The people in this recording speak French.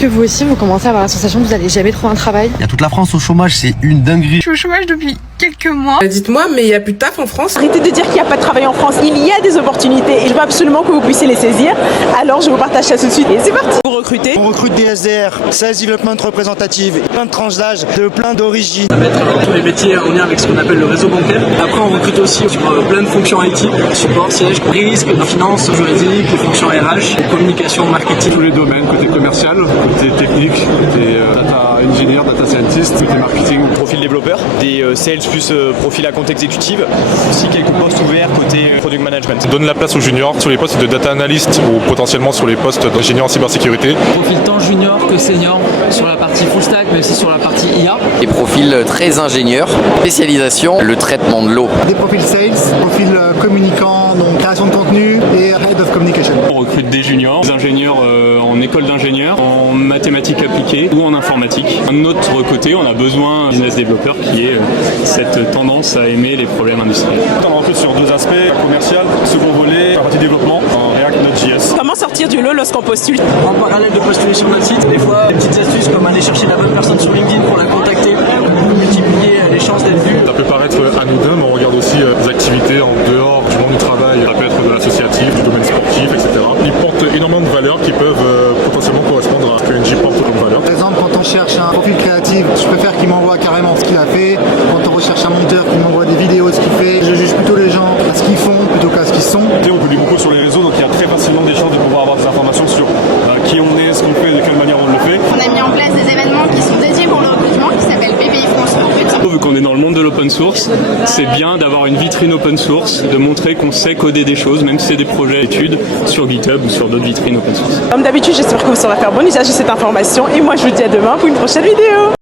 que vous aussi, vous commencez à avoir la sensation que vous allez jamais trouver un travail? Il y a toute la France au chômage, c'est une dinguerie. Je suis au chômage depuis quelques mois. Dites-moi, mais il n'y a plus de taf en France? Arrêtez de dire qu'il n'y a pas de travail en France. Il y a des opportunités et je veux absolument que vous puissiez les saisir. Alors je vous partage ça tout de suite et c'est parti. Vous recrutez? On recrute des SDR, Sales Development représentative, plein de tranches d'âge, de plein d'origines. On va mettre tous les métiers en lien avec ce qu'on appelle le réseau bancaire. Après, on recrute aussi sur plein de fonctions IT, support, siège, risque, finance, juridique, les fonctions RH, communication, marketing. Tous les domaines, côté commercial, côté technique, côté data engineer, data scientist, côté marketing. Profil développeur, des sales plus profil à compte exécutive, aussi quelques postes ouverts côté product management. On donne la place aux juniors sur les postes de data analyst ou potentiellement sur les postes d'ingénieur en cybersécurité. Profil tant junior que senior sur la partie full stack, mais aussi sur la partie IA. Des profils très ingénieurs, spécialisation, le traitement de l'eau. Des profils sales, profils communicants, donc création de contenu et head of communication. On recrute des juniors, des ingénieurs en école d'ingénieurs, en mathématiques appliquées ou en informatique. D'un autre côté, on a besoin d'un business développeur qui est cette tendance à aimer les problèmes industriels. On recrute sur deux aspects, commercial, second volet, la partie développement en React Node.js. Comment sortir du lot lorsqu'on postule? En parallèle de postuler sur notre site, des fois, des petites astuces comme aller chercher la bonne personne sur LinkedIn pour la contacter, multiplier les chances d'être vu. Ça peut paraître anodin, mais on regarde aussi des activités en dehors du monde du travail. Ça peut être de l'associatif, du domaine sportif, etc. Ils portent énormément de valeurs qui peuvent potentiellement correspondre à ce que NJ porte comme valeur. Par exemple, quand on cherche un profil créatif, je préfère qu'il m'envoie carrément ce qu'il a fait. Quand on recherche un monteur, qu'il m'envoie des vidéos de ce qu'il fait. Je juge plutôt les gens à ce qu'ils font plutôt qu'à ce qu'ils sont. On publie beaucoup sur les réseaux, donc il y a très facilement des chances de pouvoir avoir des informations sur qui on est, ce qu'on fait, de quelle manière on le fait. On a mis en place des événements qui sont dédiés pour le recrutement, qui s'appellent BPI France Recrute. Vu qu'on est dans le monde de l'open source, c'est bien d'avoir une vitrine open source, de montrer qu'on sait coder des choses, même si c'est des projets d'études, sur GitHub ou sur d'autres vitrines open source. Comme d'habitude, j'espère que vous saurez faire bon usage de cette information et moi je vous dis à demain pour une prochaine vidéo.